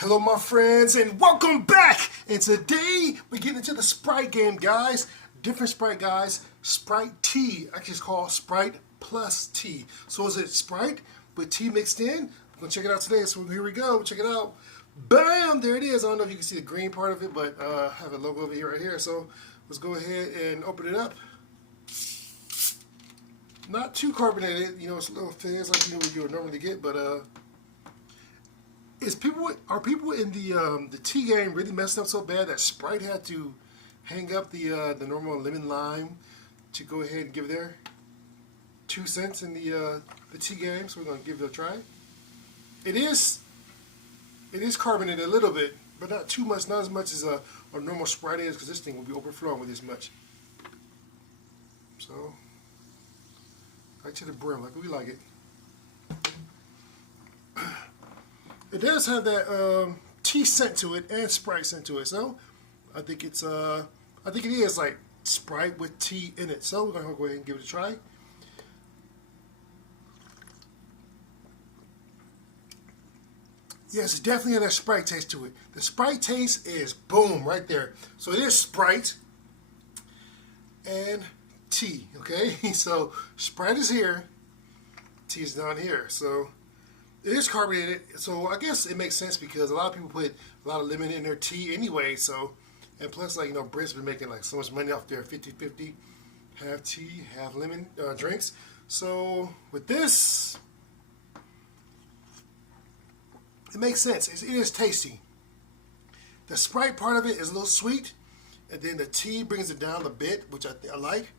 Hello my friends and welcome back! And today we get into the Sprite game, guys. Different Sprite, guys. Sprite Tea. Actually it's called Sprite plus Tea. So is it Sprite with tea mixed in? We're going to check it out today. So here we go. Check it out. Bam! There it is. I don't know if you can see the green part of it, but I have a logo over here right here. So let's go ahead and open it up. Not too carbonated. You know, it's a little fizz like you would normally get, but are people in the tea game really messed up so bad that Sprite had to hang up the normal lemon lime to go ahead and give their 2 cents in the tea game? So we're gonna give it a try. It is carbonated a little bit, but not too much, not as much as a normal Sprite is, because this thing will be overflowing with this much. So right to the brim, like we like it. It does have that tea scent to it and Sprite scent to it, so I think it is like Sprite with tea in it. So we're gonna go ahead and give it a try. Yes, it definitely has that Sprite taste to it. The Sprite taste is boom right there. So it is Sprite and tea. Okay, so Sprite is here, tea is down here. So it is carbonated, so I guess it makes sense because a lot of people put a lot of lemon in their tea anyway. So, and plus, like, you know, Brits been making like so much money off their 50-50, half tea, half lemon drinks. So with this, it makes sense. It is tasty. The Sprite part of it is a little sweet, and then the tea brings it down a bit, which I like.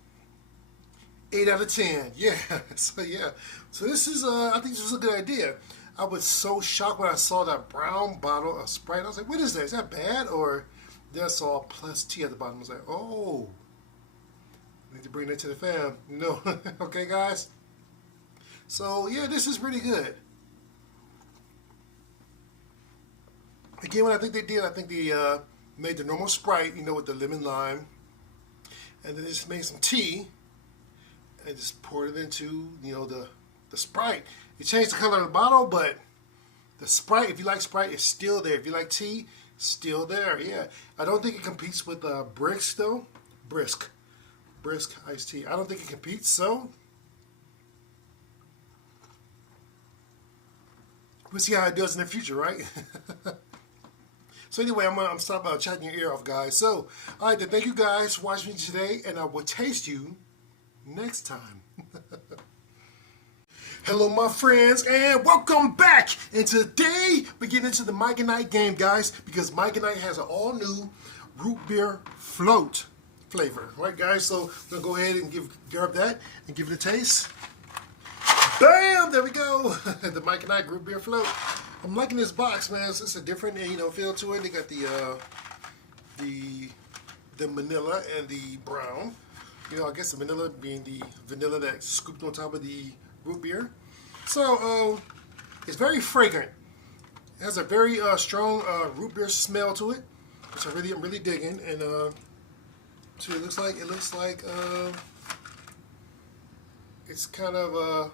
8 out of 10. Yeah. So yeah. So this is I think this is a good idea. I was so shocked when I saw that brown bottle of Sprite. I was like, what is that? Is that bad? Or then I saw plus tea at the bottom. I was like, oh, I need to bring that to the fam. No. Okay, guys. So yeah, this is pretty good. Again, what I think they did, I think they made the normal Sprite, you know, with the lemon lime, and then they just made some tea and just poured it into, you know, the Sprite. You changed the color of the bottle, but the Sprite, if you like Sprite, it's still there. If you like tea, still there. Yeah, I don't think it competes with Brisk though. Brisk iced tea. I don't think it competes. So we'll see how it does in the future, right? So anyway, I'm stop chatting your ear off, guys. So all right, then thank you guys for watching me today, and I will taste you next time. Hello my friends and welcome back, and today we get into the Mike and Ike game, guys, because Mike and Ike has an all new root beer float flavor, right guys? So we're gonna go ahead and grab that and give it a taste. Bam, there we go. The Mike and Ike root beer float. I'm liking this box, man. It's a different, you know, feel to it. They got the vanilla and the brown. You know, I guess the vanilla being the vanilla that's scooped on top of the root beer. So, it's very fragrant. It has a very strong root beer smell to it, which I'm really digging. And so it looks like it's kind of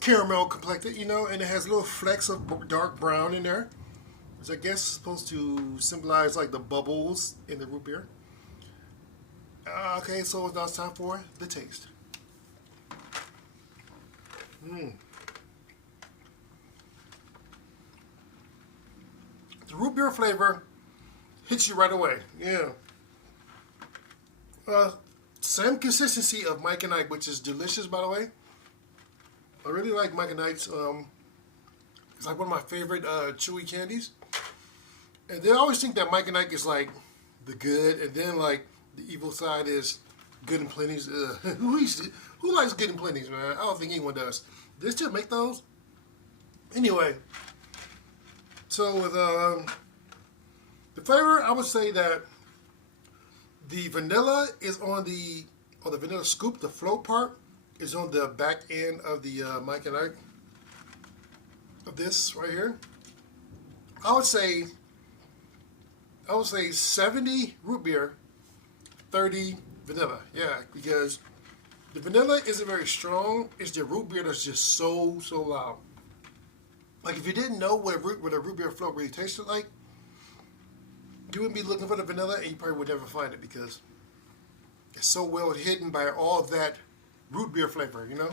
caramel complected, you know, and it has little flecks of dark brown in there, which I guess is supposed to symbolize like the bubbles in the root beer. Okay, so now it's time for the taste. The root beer flavor hits you right away. Yeah. Same consistency of Mike and Ike, which is delicious, by the way. I really like Mike and Ike's. It's like one of my favorite chewy candies. And they always think that Mike and Ike is like the good, and then like the evil side is Good and Plenty's. Who likes Good and Plenty's, man? I don't think anyone does. Do they still make those? Anyway, so with the flavor, I would say that the vanilla is on the vanilla scoop. The float part is on the back end of the Mike and Ike of this right here. I would say 70 root beer, 30 vanilla. Yeah, because the vanilla isn't very strong. It's the root beer that's just so loud. Like if you didn't know what a root beer float really tasted like, you wouldn't be looking for the vanilla, and you probably would never find it because it's so well hidden by all that root beer flavor. You know,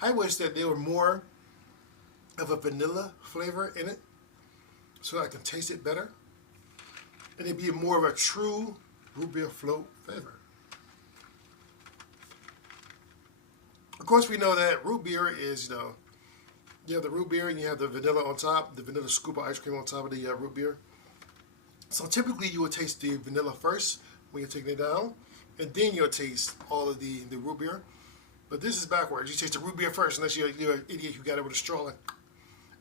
I wish that there were more of a vanilla flavor in it, so I can taste it better, and it'd be more of a true root beer float flavor. Of course, we know that root beer is, you have the root beer and you have the vanilla on top, the vanilla scoop of ice cream on top of the root beer. So typically you would taste the vanilla first when you're taking it down, and then you'll taste all of the root beer. But this is backwards. You taste the root beer first, unless you're an idiot who got it with a straw,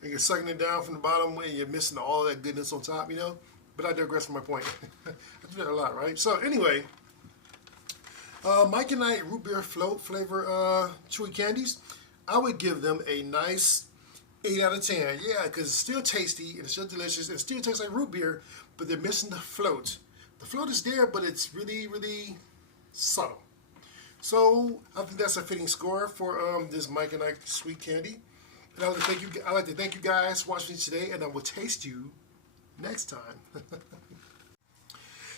and you're sucking it down from the bottom and you're missing all that goodness on top, But I digress from my point. I do that a lot, right? So anyway, Mike and I root beer float flavor chewy candies, I would give them a nice 8 out of 10. Yeah, because it's still tasty and it's still delicious and it still tastes like root beer, but they're missing the float. The float is there, but it's really, really subtle. So I think that's a fitting score for this Mike and I sweet candy. And I'd like to thank you guys for watching today, and I will taste you next time.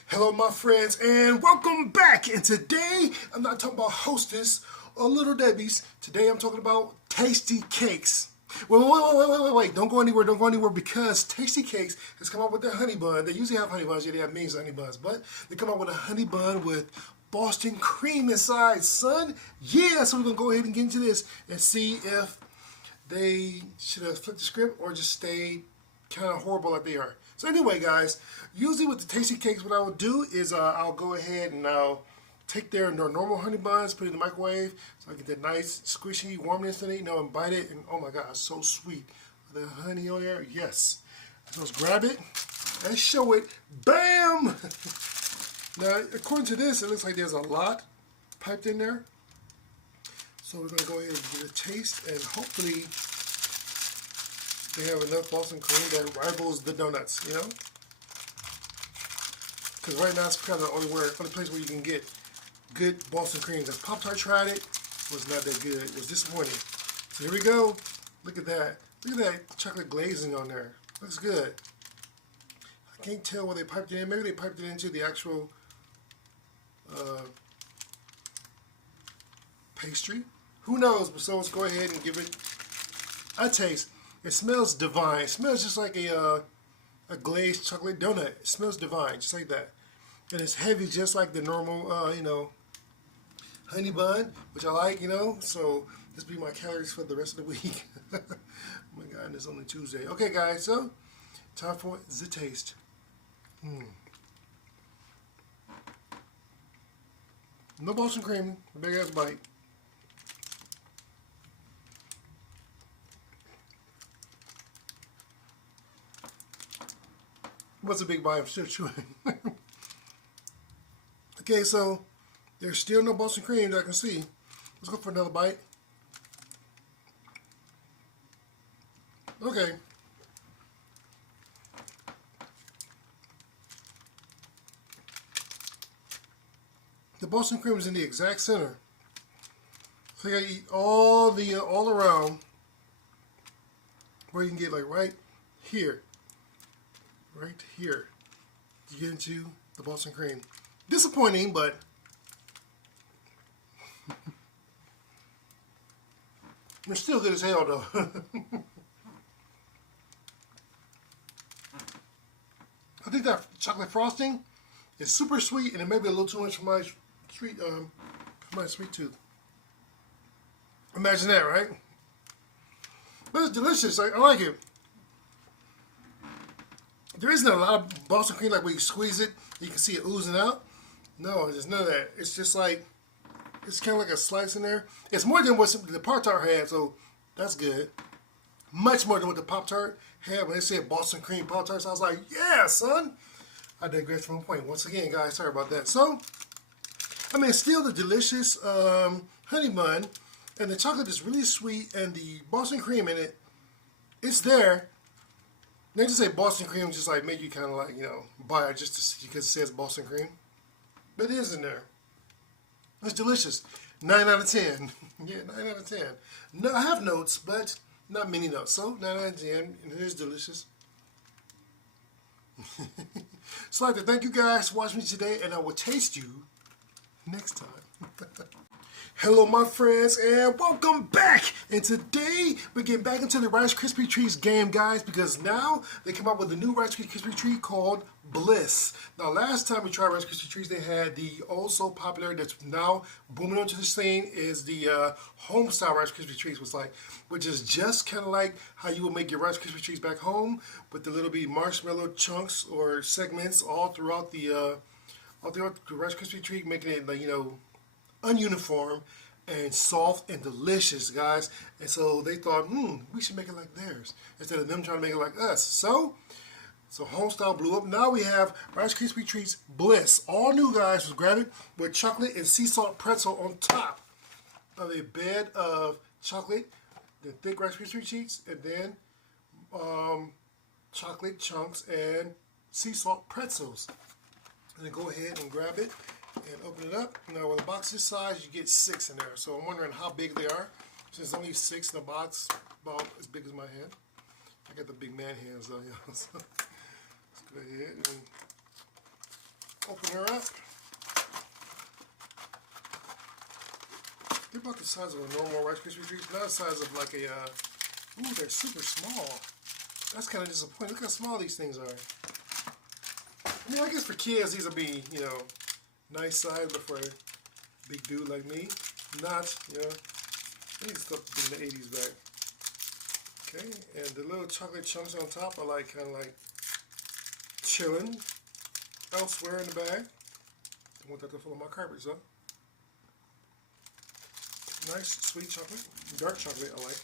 Hello, my friends, and welcome back. And today, I'm not talking about Hostess or Little Debbie's. Today, I'm talking about Tasty Cakes. Wait. Don't go anywhere, because Tasty Cakes has come out with their honey bun. They usually have honey buns. Yeah, they have millions of honey buns, but they come out with a honey bun with Boston cream inside, son. Yeah, so we're going to go ahead and get into this and see if they should have flipped the script or just stayed kind of horrible like they are. So anyway, guys, usually with the Tasty Cakes, what I would do is I'll go ahead and I'll take their normal honey buns, put it in the microwave, so I get that nice squishy warmness in it, and bite it, and oh my God, it's so sweet. The honey on there, yes. So let's grab it and show it. Bam! Now, according to this, it looks like there's a lot piped in there. So we're gonna go ahead and give it a taste, and hopefully they have enough Boston cream that rivals the donuts, Because right now it's kind of the only place where you can get good Boston cream. Because Pop-Tart tried it, was not that good. It was disappointing. So here we go. Look at that. Look at that chocolate glazing on there. Looks good. I can't tell where they piped it in. Maybe they piped it into the actual pastry. Who knows? So let's go ahead and give it a taste. It smells divine. It smells just like a glazed chocolate donut. It smells divine, just like that. And it's heavy, just like the normal, honey bun, which I like, So this will be my calories for the rest of the week. Oh my God, and it's only Tuesday. Okay, guys, so time for the taste. No Boston cream, big ass bite. What's a big bite? I'm still chewing. Okay, so there's still no Boston cream that I can see. Let's go for another bite. Okay. The Boston cream is in the exact center. So you gotta eat all around, where you can get like right here. Right here, you get into the Boston cream. Disappointing, but it's still good as hell, though. I think that chocolate frosting is super sweet, and it may be a little too much for my sweet tooth. Imagine that, right? But it's delicious. I like it. There isn't a lot of Boston cream like where you squeeze it, you can see it oozing out. No, there's none of that. It's just like, it's kind of like a slice in there. It's more than what the Pop-Tart had, so that's good. Much more than what the Pop-Tart had when they said Boston cream Pop-Tarts. I was like, yeah, son. I digress from my point. Once again, guys, sorry about that. So, I mean, still the delicious honey bun, and the chocolate is really sweet, and the Boston cream in it, it's there. They just say Boston cream just like make you kind of like, buy it just to see because it says Boston cream. But it is in there. It's delicious. 9 out of 10. Yeah, 9 out of 10. No, I have notes, but not mini nuts. So 9 out of 10, and it is delicious. So I'd like to thank you guys for watching me today, and I will taste you next time. Hello my friends, and welcome back. And today we're getting back into the Rice Krispie Treats game, guys, because now they come out with a new Rice Krispie Treat called Bliss. Now last time we tried Rice Krispie Treats, they had the also popular that's now booming onto the scene is the home style Rice Krispie Treats, which is just kind of like how you would make your Rice Krispie Treats back home, with the little bitty marshmallow chunks or segments all throughout the Rice Krispie Treat, making it like, you know, ununiform and soft and delicious, guys. And so they thought, we should make it like theirs instead of them trying to make it like us. So Homestyle blew up. Now we have Rice Krispie Treats Bliss, all new, guys. Was grab it with chocolate and sea salt pretzel on top of a bed of chocolate, the thick Rice Krispie Treats, and then chocolate chunks and sea salt pretzels. And then go ahead and grab it and open it up. Now with a box this size, you get 6 in there. So I'm wondering how big they are. Since there's only 6 in the box, about as big as my hand. I got the big man hands though, so let's go ahead and open her up. They're about the size of a normal Rice Krispie Treat, not the size of like a, ooh, they're super small. That's kind of disappointing. Look how small these things are. I mean, I guess for kids, these will be, you know, nice size, but for a big dude like me, not, you know, I need stuff from the 80s back. Okay, and the little chocolate chunks on top are like, kind of like chilling elsewhere in the bag. I want that to fall on my carpet, so. Nice, sweet chocolate, dark chocolate I like.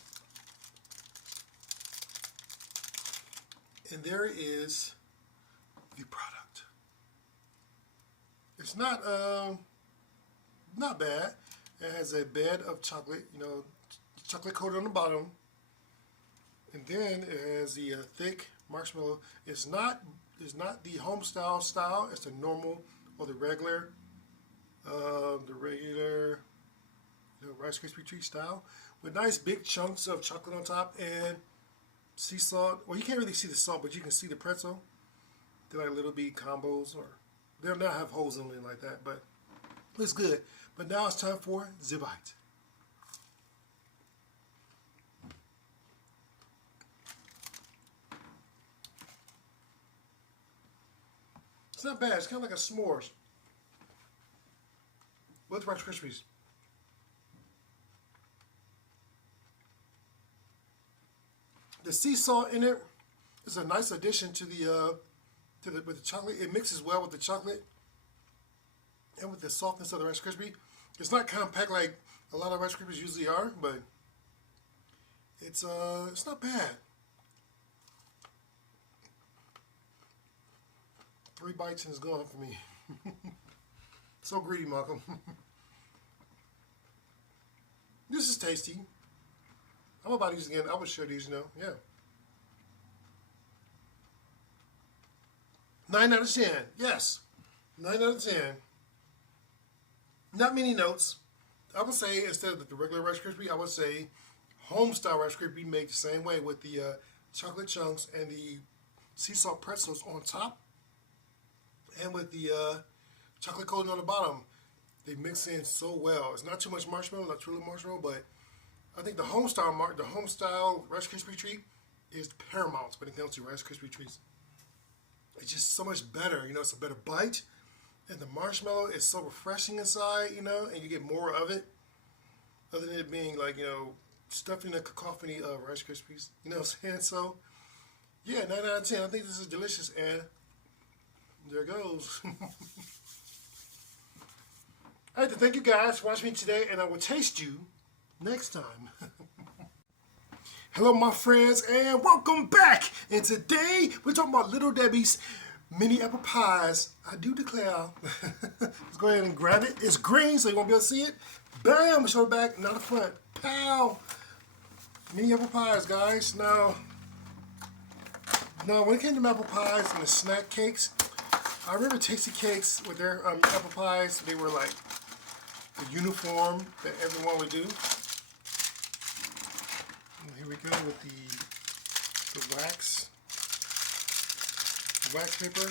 And there is the product. It's not bad. It has a bed of chocolate, you know, chocolate coated on the bottom, and then it has the thick marshmallow. It's not the home style. It's the normal or the regular, you know, Rice Krispie Treat style with nice big chunks of chocolate on top and sea salt. Well, you can't really see the salt, but you can see the pretzel. They're like little bitty combos, or they'll not have holes in it like that, but it's good. But now it's time for the bite. It's not bad. It's kind of like a s'mores with Rice Krispies. The sea salt in it is a nice addition to with the chocolate. It mixes well with the chocolate and with the softness of the Rice Krispie. It's not compact like a lot of Rice Krispies usually are, but it's not bad. 3 bites and it's gone for me. So greedy, Malcolm. This is tasty. I'm about these again. I would share these, you know. Yeah. 9 out of 10. Yes. 9 out of 10. Not many notes. I would say instead of the regular Rice Krispie, I would say home style Rice Krispie made the same way with the chocolate chunks and the sea salt pretzels on top, and with the chocolate coating on the bottom. They mix in so well. It's not too much marshmallow, not truly marshmallow, but I think the home style Rice Krispie Treat is paramount when it comes to Rice Krispie Treats. It's just so much better, you know. It's a better bite, and the marshmallow is so refreshing inside, you know, and you get more of it, other than it being like, you know, stuffed in a cacophony of Rice Krispies. You know what I'm saying? So, yeah, 9 out of 10. I think this is delicious, and there it goes. I'd like to thank you guys for watching me today, and I will taste you next time. Hello my friends, and welcome back. And today we're talking about Little Debbie's mini apple pies. I do declare. Let's go ahead and grab it. It's green, so you won't be able to see it. Bam! Show the back, not the front. Pow! Mini apple pies, guys. Now when it came to apple pies and the snack cakes, I remember Tasty Cakes with their apple pies. They were like the uniform that everyone would do. And here Here we go with the wax paper.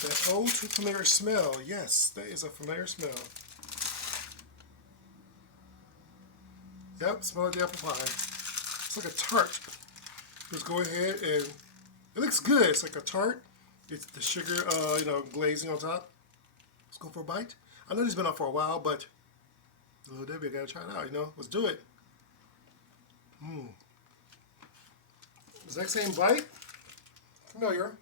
That old too familiar smell. Yes, that is a familiar smell. Yep, smell like the apple pie. It's like a tart. Let's go ahead and it looks good. It's like a tart. It's the sugar, glazing on top. Let's go for a bite. I know this has been out for a while, but Little Debbie, I gotta try it out. Let's do it. Exact same bite. Familiar.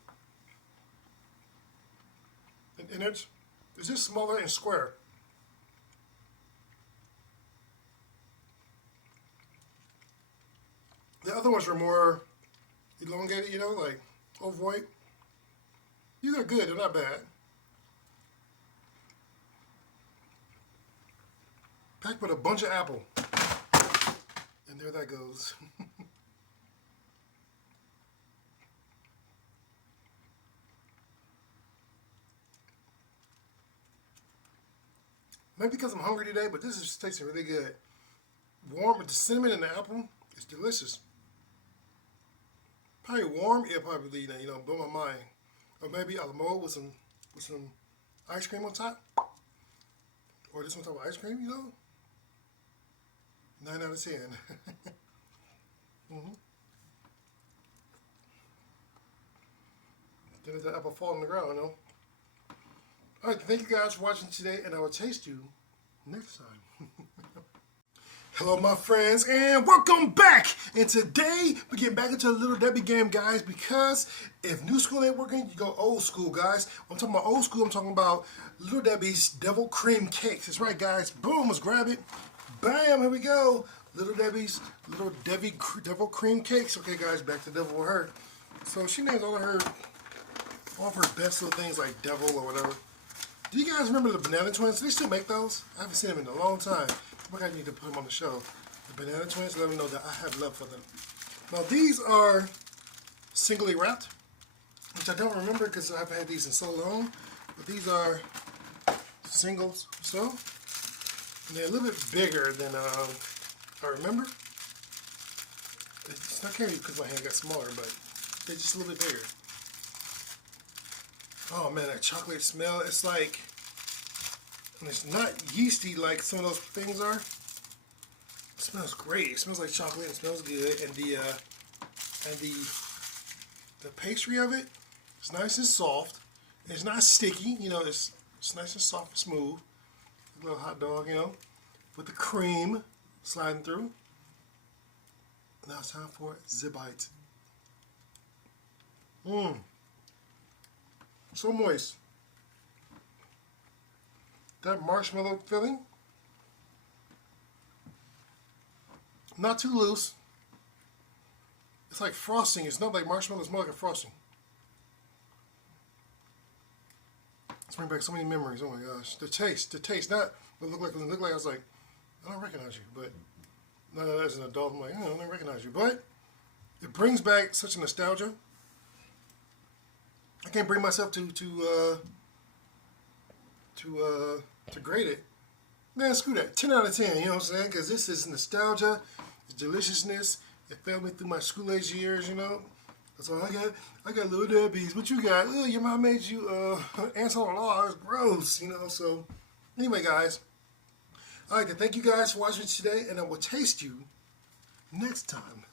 And it's just smaller and square. The other ones are more elongated, like ovoid. These are good, they're not bad. Packed with a bunch of apple. And there that goes. Maybe because I'm hungry today, but this is tasting really good. Warm with the cinnamon and the apple, it's delicious. Probably warm, it'll probably blow my mind. Or maybe a la mode with some ice cream on top. Or this on top of ice cream, 9 out of 10. Then let the apple fall on the ground, Alright, thank you guys for watching today, and I will taste you next time. Hello, my friends, and welcome back. And today, we're getting back into a Little Debbie game, guys, because if new school ain't working, you go old school, guys. When I'm talking about old school, I'm talking about Little Debbie's Devil Cream Cakes. That's right, guys. Boom, let's grab it. Bam, here we go. Little Debbie Devil Cream Cakes. Okay, guys, back to Devil with her. So she names all of her best little things like Devil or whatever. Do you guys remember the Banana Twins? Do they still make those? I haven't seen them in a long time. I need to put them on the show. The Banana Twins, let them know that I have love for them. Now these are singly wrapped, which I don't remember because I haven't had these in so long. But these are singles, so. And they're a little bit bigger than I remember. It's not carrying because my hand got smaller, but they're just a little bit bigger. Oh man, that chocolate smell, it's like, and it's not yeasty like some of those things are. It smells great. It smells like chocolate, it smells good, and the pastry of it is nice and soft. It's not sticky, it's nice and soft and smooth. A little hot dog, with the cream sliding through. Now it's time for the bite. So moist. That marshmallow filling, not too loose. It's like frosting. It's not like marshmallow, it's more like a frosting. It's bringing back so many memories. Oh my gosh. The taste, not what it looked like. I was like, I don't recognize you, but now as an adult, I'm like, I don't recognize you. But it brings back such a nostalgia. I can't bring myself to grade it. Man, screw that. 10 out of 10, you know what I'm saying? Because this is nostalgia, it's deliciousness. It fed me through my school age years, That's all I got. I got Little Debbie's. What you got? Oh, your mom made you ants on the law. It's gross, So, anyway, guys. I'd like to thank you guys for watching today, and I will taste you next time.